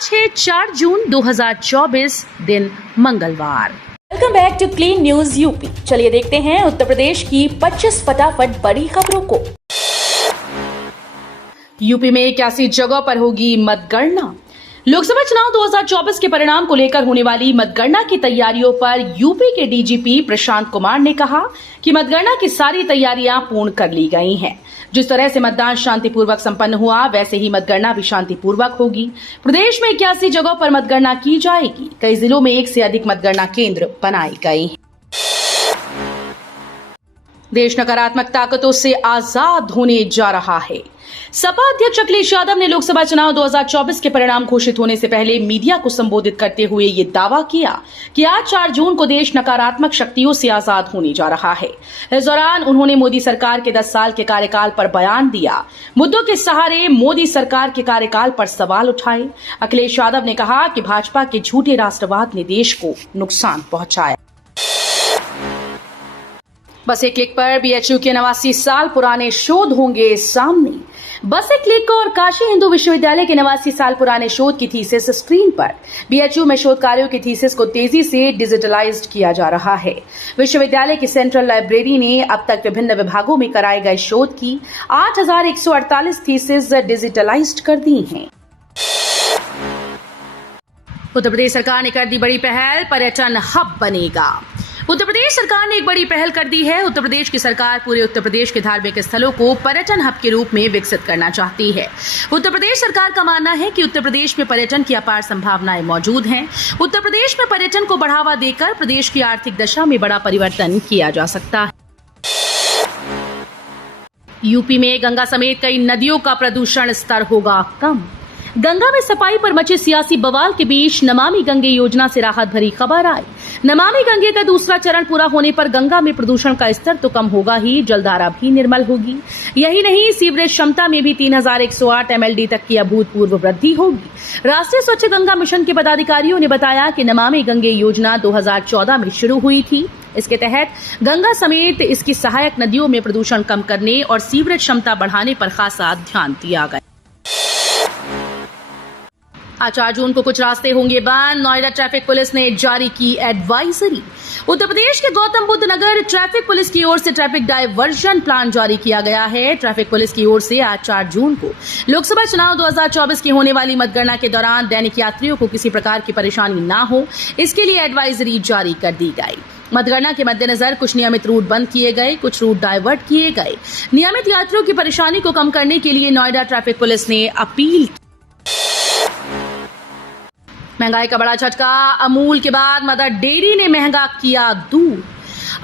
आज है 4 जून 2024 दिन मंगलवार। Welcome back to clean news UP. चलिए देखते हैं उत्तर प्रदेश की 25 फटाफट बड़ी खबरों को। यूपी में 81 जगह पर होगी मतगणना। लोकसभा चुनाव 2024 के परिणाम को लेकर होने वाली मतगणना की तैयारियों पर यूपी के डीजीपी प्रशांत कुमार ने कहा कि मतगणना की सारी तैयारियां पूर्ण कर ली गई हैं। जिस तरह से मतदान शांतिपूर्वक संपन्न हुआ, वैसे ही मतगणना भी शांतिपूर्वक होगी। प्रदेश में 81 जगहों पर मतगणना की जाएगी। कई जिलों में 1 से अधिक मतगणना केंद्र बनाए गए हैं। देश नकारात्मक ताकतों से आजाद होने जा रहा है। सपा अध्यक्ष अखिलेश यादव ने लोकसभा चुनाव 2024 के परिणाम घोषित होने से पहले मीडिया को संबोधित करते हुए ये दावा किया कि आज 4 जून को देश नकारात्मक शक्तियों से आजाद होने जा रहा है। इस दौरान उन्होंने मोदी सरकार के 10 साल के कार्यकाल पर बयान दिया। मुद्दों के सहारे मोदी सरकार के कार्यकाल पर सवाल उठाए। अखिलेश यादव ने कहा कि भाजपा के झूठे राष्ट्रवाद ने देश को नुकसान पहुंचाया। बस एक क्लिक पर बीएचयू के 89 साल पुराने शोध होंगे सामने। बस एक क्लिक और काशी हिंदू विश्वविद्यालय के 89 साल पुराने शोध की थीसिस स्क्रीन पर। बीएचयू में शोध कार्यों की थीसिस को तेजी से डिजिटलाइज्ड किया जा रहा है। विश्वविद्यालय की सेंट्रल लाइब्रेरी ने अब तक विभिन्न विभागों में कराए गए शोध की 8148 थीसिस डिजिटलाइज्ड कर दी हैं। उत्तर प्रदेश सरकार ने कर दी बड़ी पहल, पर्यटन हब बनेगा। उत्तर प्रदेश सरकार ने एक बड़ी पहल कर दी है। उत्तर प्रदेश की सरकार पूरे उत्तर प्रदेश के धार्मिक स्थलों को पर्यटन हब के रूप में विकसित करना चाहती है। उत्तर प्रदेश सरकार का मानना है कि उत्तर प्रदेश में पर्यटन की अपार संभावनाएं मौजूद हैं। उत्तर प्रदेश में पर्यटन को बढ़ावा देकर प्रदेश की आर्थिक दशा में बड़ा परिवर्तन किया जा सकता है। यूपी में गंगा समेत कई नदियों का प्रदूषण स्तर होगा कम। गंगा में सफाई पर मचे सियासी बवाल के बीच नमामि गंगे योजना से राहत भरी खबर आई। नमामि गंगे का दूसरा चरण पूरा होने पर गंगा में प्रदूषण का स्तर तो कम होगा ही, जलधारा भी निर्मल होगी। यही नहीं, सीवरेज क्षमता में भी 3108 MLD तक की अभूतपूर्व वृद्धि होगी। राष्ट्रीय स्वच्छ गंगा मिशन के पदाधिकारियों ने बताया कि नमामि गंगे योजना 2014 में शुरू हुई थी। इसके तहत गंगा समेत इसकी सहायक नदियों में प्रदूषण कम करने और सीवरेज क्षमता बढ़ाने पर खासा ध्यान दिया गया। आज 4 जून को कुछ रास्ते होंगे बंद। नोएडा ट्रैफिक पुलिस ने जारी की एडवाइजरी। उत्तर प्रदेश के गौतम बुद्ध नगर ट्रैफिक पुलिस की ओर से ट्रैफिक डायवर्जन प्लान जारी किया गया है। ट्रैफिक पुलिस की ओर से आज 4 जून को लोकसभा चुनाव 2024 की होने वाली मतगणना के दौरान दैनिक यात्रियों को किसी प्रकार की परेशानी न हो, इसके लिए एडवाइजरी जारी कर दी गई। मतगणना के मद्देनजर कुछ नियमित रूट बंद किए गए, कुछ रूट डायवर्ट किए गए। नियमित यात्रियों की परेशानी को कम करने के लिए नोएडा ट्रैफिक पुलिस ने अपील की। महंगाई का बड़ा झटका। अमूल के बाद मदर डेयरी ने महंगा किया दूध।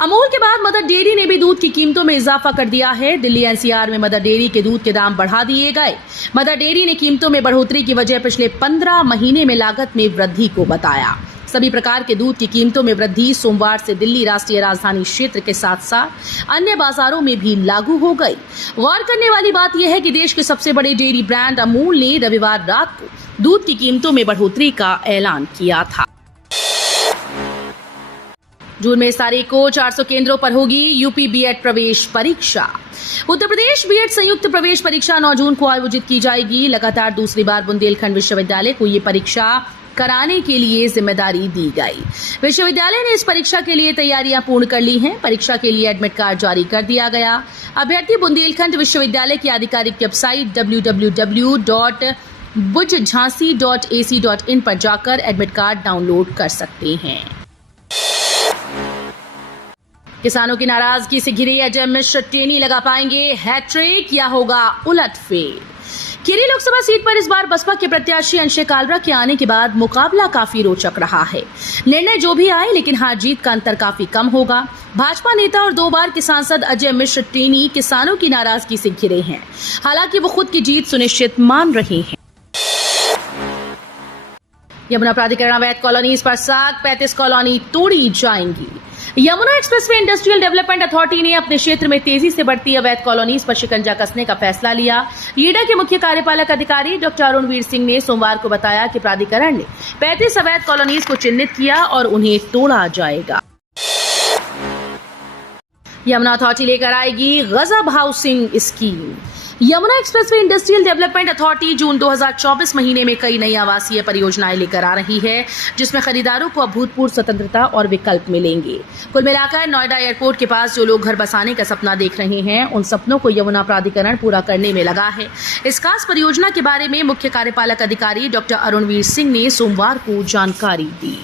अमूल के बाद मदर डेयरी ने भी दूध की कीमतों में इजाफा कर दिया है। दिल्ली एनसीआर में मदर डेयरी के दूध के दाम बढ़ा दिए गए। मदर डेयरी ने कीमतों में बढ़ोतरी की वजह पिछले 15 महीने में लागत में वृद्धि को बताया। सभी प्रकार के दूध की कीमतों में वृद्धि सोमवार से दिल्ली राष्ट्रीय राजधानी क्षेत्र के साथ साथ अन्य बाजारों में भी लागू हो गई। गौर करने वाली बात यह है कि देश के सबसे बड़े डेयरी ब्रांड अमूल ने रविवार रात को दूध की कीमतों में बढ़ोतरी का ऐलान किया था। जून में इस तारीख को 400 केंद्रों पर होगी यूपी बीएड प्रवेश परीक्षा। उत्तर प्रदेश बीएड संयुक्त प्रवेश परीक्षा 9 जून को आयोजित की जाएगी। लगातार दूसरी बार बुंदेलखंड विश्वविद्यालय को ये परीक्षा कराने के लिए जिम्मेदारी दी गई। विश्वविद्यालय ने इस परीक्षा के लिए तैयारियां पूर्ण कर ली हैं। परीक्षा के लिए एडमिट कार्ड जारी कर दिया गया। अभ्यर्थी बुंदेलखंड विश्वविद्यालय की आधिकारिक वेबसाइट www.bujjhansi.ac.in पर जाकर एडमिट कार्ड डाउनलोड कर सकते हैं। किसानों की नाराजगी से घिरे अजय मिश्र टेनी लगा पाएंगे हैट्रिक या होगा उलटफेर। खीरी लोकसभा सीट पर इस बार बसपा के प्रत्याशी अंशय कालरा के आने के बाद मुकाबला काफी रोचक रहा है। निर्णय जो भी आए, लेकिन हार जीत का अंतर काफी कम होगा। भाजपा नेता और 2 बार के सांसद अजय मिश्र टेनी किसानों की नाराजगी से घिरे हैं। हालांकि वो खुद की जीत सुनिश्चित मान रहे हैं। यमुना प्राधिकरण अवैध कॉलोनीज पर सख्त, 35 कॉलोनी तोड़ी जाएंगी। Yamuna expressway industrial development authority ने अपने क्षेत्र में तेजी से बढ़ती अवैध कॉलोनीज पर शिकंजा कसने का फैसला लिया। ईडा के मुख्य कार्यपालक अधिकारी डॉक्टर अरुणवीर सिंह ने सोमवार को बताया कि प्राधिकरण ने 35 अवैध कॉलोनीज को चिन्हित किया और उन्हें तोड़ा जाएगा। यमुना अथॉरिटी लेकर आएगी गजब housing scheme. Yamuna expressway industrial development authority June 2024 महीने में कई नई आवासीय परियोजनाएं लेकर आ रही है, जिसमें खरीदारों को अभूतपूर्व स्वतंत्रता और विकल्प मिलेंगे। कुल मिलाकर नोएडा एयरपोर्ट के पास जो लोग घर बसाने का सपना देख रहे हैं, उन सपनों को यमुना प्राधिकरण पूरा करने में लगा है। इस खास परियोजना के बारे में मुख्य कार्यपालक अधिकारी डॉक्टर अरुणवीर सिंह ने सोमवार को जानकारी दी।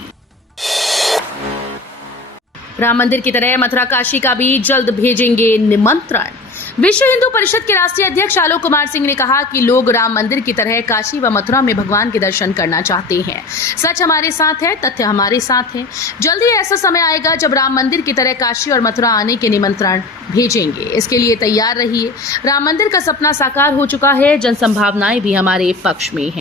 राम मंदिर की तरह मथुरा काशी का भी जल्द भेजेंगे निमंत्रण। विश्व हिंदू परिषद के राष्ट्रीय अध्यक्ष आलोक कुमार सिंह ने कहा कि लोग राम मंदिर की तरह काशी व मथुरा में भगवान के दर्शन करना चाहते हैं। सच हमारे साथ है, तथ्य हमारे साथ है। जल्दी ऐसा समय आएगा जब राम मंदिर की तरह काशी और मथुरा आने के निमंत्रण भेजेंगे। इसके लिए तैयार रहिए। राम मंदिर का सपना साकार हो चुका है, जन संभावनाएं भी हमारे पक्ष में हैं।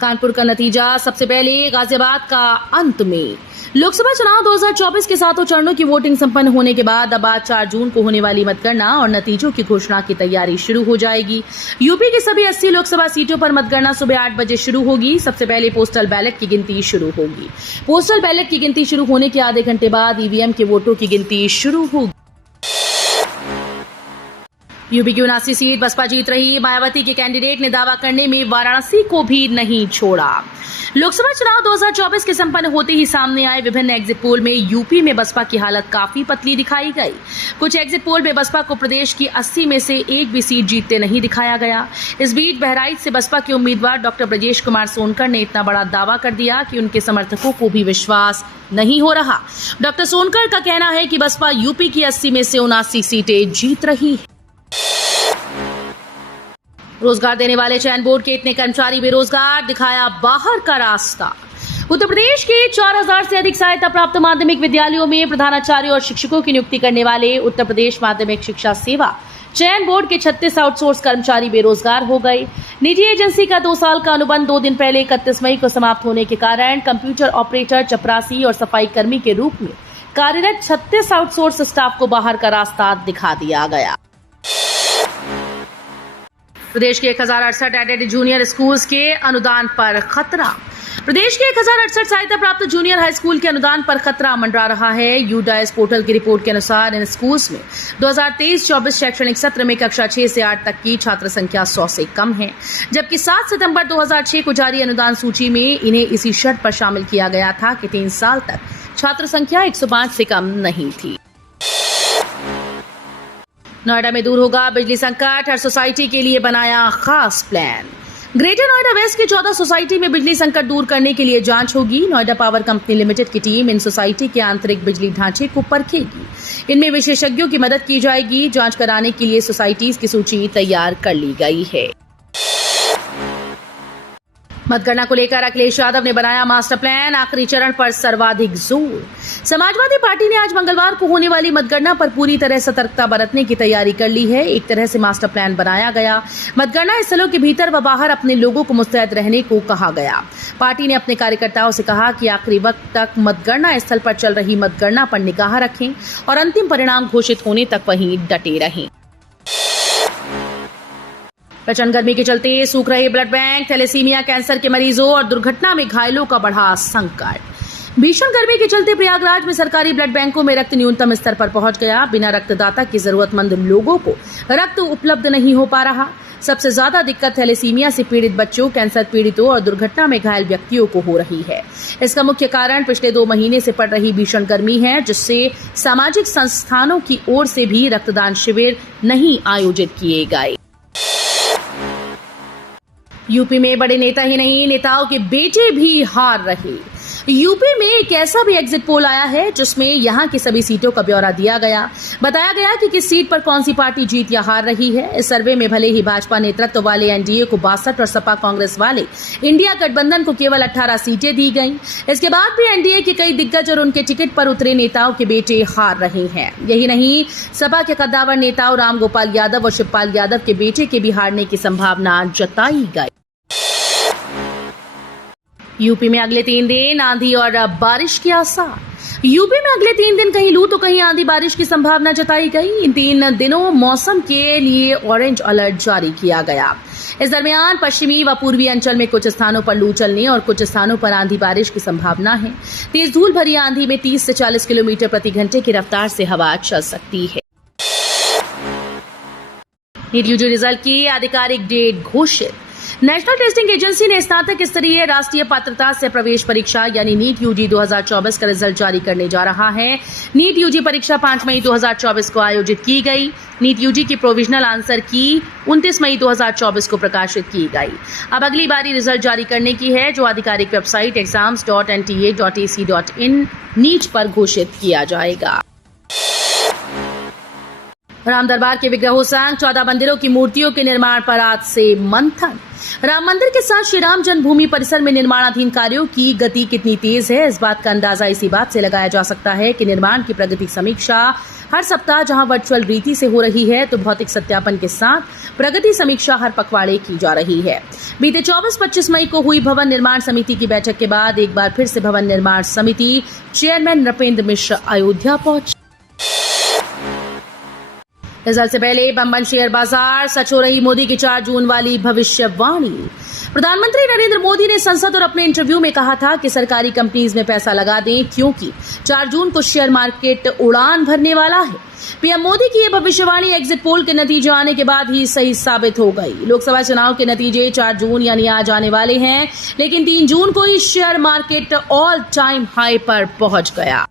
कानपुर का नतीजा सबसे पहले गाजियाबाद का अंत में। लोकसभा चुनाव 2024 के 7 चरणों की वोटिंग संपन्न होने के बाद अब आज 4 जून को होने वाली मतगणना और नतीजों की घोषणा की तैयारी शुरू हो जाएगी। यूपी की सभी 80 लोकसभा सीटों पर मतगणना सुबह 8 बजे शुरू होगी। सबसे पहले पोस्टल बैलेट की गिनती शुरू होगी। पोस्टल बैलेट की गिनती शुरू होने के आधे घंटे बाद ईवीएम के वोटों की गिनती शुरू होगी। यूपी की 79 सीट बसपा जीत रही। मायावती के कैंडिडेट ने दावा करने में वाराणसी को भी नहीं छोड़ा। लोकसभा चुनाव 2024 के संपन्न होते ही सामने आए विभिन्न एग्जिट पोल में यूपी में बसपा की हालत काफी पतली दिखाई गई। कुछ एग्जिट पोल में बसपा को प्रदेश की 80 में से एक भी सीट जीतते नहीं दिखाया गया। इस बीच बहराइच से बसपा के उम्मीदवार डॉक्टर ब्रजेश कुमार सोनकर ने इतना बड़ा दावा कर दिया कि उनके समर्थकों को भी विश्वास नहीं हो रहा। डॉक्टर सोनकर का कहना है कि बसपा यूपी की 80 में से 79 सीटें जीत रही है। रोजगार देने वाले चयन बोर्ड के इतने कर्मचारी बेरोजगार, दिखाया बाहर का रास्ता। उत्तर प्रदेश के 4000 से अधिक सहायता प्राप्त माध्यमिक विद्यालयों में प्रधानाचार्य और शिक्षकों की नियुक्ति करने वाले उत्तर प्रदेश माध्यमिक शिक्षा सेवा चयन बोर्ड के 36 आउटसोर्स कर्मचारी बेरोजगार हो गए। निजी एजेंसी का 2 साल का अनुबंध 2 दिन पहले 31 मई को समाप्त होने के कारण कंप्यूटर ऑपरेटर, चपरासी और सफाई कर्मी के रूप में कार्यरत 36 आउटसोर्स स्टाफ को बाहर का रास्ता दिखा दिया गया। प्रदेश के 1068 एडेड जूनियर स्कूल्स के अनुदान पर खतरा। प्रदेश के 1068 सहायता प्राप्त जूनियर हाई स्कूल के अनुदान पर खतरा मंडरा रहा है। यूडाइस पोर्टल की रिपोर्ट के अनुसार इन स्कूल्स में 2023-24 शैक्षणिक सत्र में कक्षा 6 से 8 तक की छात्र संख्या 100 से कम है, जबकि 7 सितंबर 2006 को जारी अनुदान सूची में इन्हें इसी शर्त पर शामिल किया गया था कि 3 साल तक छात्र संख्या 105 से कम नहीं थी। नोएडा में दूर होगा बिजली संकट, हर सोसाइटी के लिए बनाया खास प्लान। ग्रेटर नोएडा वेस्ट की 14 सोसाइटी में बिजली संकट दूर करने के लिए जांच होगी। नोएडा पावर कंपनी लिमिटेड की टीम इन सोसाइटी के आंतरिक बिजली ढांचे को परखेगी। इनमें विशेषज्ञों की मदद की जाएगी। जांच कराने के लिए सोसाइटीज की सूची तैयार कर ली गई है। मतगणना को लेकर अखिलेश यादव ने बनाया मास्टर प्लान, आखिरी चरण पर सर्वाधिक जोर। समाजवादी पार्टी ने आज मंगलवार को होने वाली मतगणना पर पूरी तरह सतर्कता बरतने की तैयारी कर ली है। एक तरह से मास्टर प्लान बनाया गया। मतगणना स्थलों के भीतर व बाहर अपने लोगों को मुस्तैद रहने को कहा गया। पार्टी ने अपने कार्यकर्ताओं से कहा कि आखिरी वक्त तक मतगणना स्थल पर चल रही मतगणना पर निगाह रखें और अंतिम परिणाम घोषित होने तक वहीं डटे रहें। प्रचंड गर्मी के चलते सूख रहे ब्लड बैंक, थैलेसीमिया, कैंसर के मरीजों और दुर्घटना में घायलों का बढ़ा संकट। भीषण गर्मी के चलते प्रयागराज में सरकारी ब्लड बैंकों में रक्त न्यूनतम स्तर पर पहुंच गया। बिना रक्तदाता के जरूरतमंद लोगों को रक्त उपलब्ध नहीं हो पा रहा। सबसे ज्यादा दिक्कत थैलेसीमिया से पीड़ित बच्चों, कैंसर पीड़ितों और दुर्घटना में घायल व्यक्तियों को हो रही है। इसका मुख्य कारण पिछले 2 महीने से पड़ रही भीषण गर्मी है, जिससे सामाजिक संस्थानों की ओर से भी रक्तदान शिविर नहीं आयोजित किए गए। यूपी में बड़े नेता ही नहीं, नेताओं के बेटे भी हार रहे। यूपी में एक ऐसा भी एग्जिट पोल आया है जिसमें यहां की सभी सीटों का ब्यौरा दिया गया। बताया गया कि किस सीट पर कौन सी पार्टी जीत या हार रही है। इस सर्वे में भले ही भाजपा नेतृत्व वाले एनडीए को 62 और सपा कांग्रेस वाले इंडिया गठबंधन को केवल 18 सीटें दी गईं। इसके बाद भी एनडीए के कई दिग्गज और उनके टिकट पर उतरे नेताओं के बेटे हार रहे हैं। यही नहीं, सपा के कद्दावर नेताओं राम गोपाल यादव और शिवपाल यादव के बेटे के भी हारने की संभावना जताई गई। यूपी में अगले 3 दिन आंधी और बारिश के आसार। यूपी में अगले 3 दिन कहीं लू तो कहीं आंधी बारिश की संभावना जताई गई। इन 3 दिनों मौसम के लिए ऑरेंज अलर्ट जारी किया गया। इस दरमियान पश्चिमी व पूर्वी अंचल में कुछ स्थानों पर लू चलने और कुछ स्थानों पर आंधी बारिश की संभावना है। तेज धूल भरी आंधी में 30 से 40 किलोमीटर प्रति घंटे की रफ्तार से हवा चल सकती है। नीट यूजी रिजल्ट की आधिकारिक डेट घोषित। नेशनल टेस्टिंग एजेंसी ने स्नातक स्तरीय राष्ट्रीय पात्रता से प्रवेश परीक्षा यानी नीट यूजी 2024 का रिजल्ट जारी करने जा रहा है। नीट यूजी परीक्षा 5 मई 2024 को आयोजित की गई। नीट यूजी की प्रोविजनल आंसर की 29 मई 2024 को प्रकाशित की गई। अब अगली बारी रिजल्ट जारी करने की है, जो आधिकारिक वेबसाइट exams.nta.ac.in नीट पर घोषित किया जाएगा। राम दरबार के विग्रहों संग 14 मंदिरों की मूर्तियों के निर्माण पर आज से मंथन। राम मंदिर के साथ श्री राम जन्मभूमि परिसर में निर्माणाधीन कार्यों की गति कितनी तेज है, इस बात का अंदाजा इसी बात से लगाया जा सकता है कि निर्माण की प्रगति समीक्षा हर सप्ताह जहां वर्चुअल रीति से हो रही है, तो भौतिक सत्यापन के साथ प्रगति समीक्षा हर पखवाड़े की जा रही है। बीते 24-25 मई को हुई भवन निर्माण समिति की बैठक के बाद एक बार फिर से भवन निर्माण समिति चेयरमैन नृपेंद्र मिश्र अयोध्या पहुंचे। रिजल्ट से पहले बंबन शेयर बाजार, सच हो रही मोदी की 4 जून वाली भविष्यवाणी। प्रधानमंत्री नरेंद्र मोदी ने संसद और अपने इंटरव्यू में कहा था कि सरकारी कंपनीज में पैसा लगा दें, क्योंकि 4 जून को शेयर मार्केट उड़ान भरने वाला है। पीएम मोदी की यह भविष्यवाणी एग्जिट पोल के नतीजे आने के बाद ही सही साबित हो गई। लोकसभा चुनाव के नतीजे 4 जून यानी आज आने वाले हैं, लेकिन 3 जून को ही share market all time high पर पहुंच गया।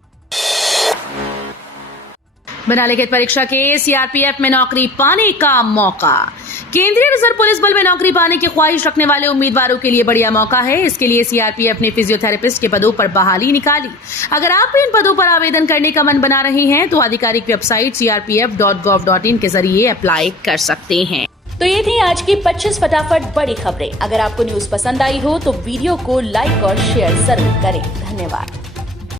बिना लिखित परीक्षा के सीआरपीएफ में नौकरी पाने का मौका। केंद्रीय रिजर्व पुलिस बल में नौकरी पाने की ख्वाहिश रखने वाले उम्मीदवारों के लिए बढ़िया मौका है। इसके लिए सीआरपीएफ ने फिजियोथेरेपिस्ट के पदों पर बहाली निकाली। अगर आप भी इन पदों पर आवेदन करने का मन बना रहे हैं, तो आधिकारिक वेबसाइट crpf.gov.in के जरिए अप्लाई कर सकते हैं। तो ये थी आज की 25 फटाफट बड़ी खबरें। अगर आपको न्यूज पसंद आई हो तो वीडियो को लाइक और शेयर जरूर करें। धन्यवाद।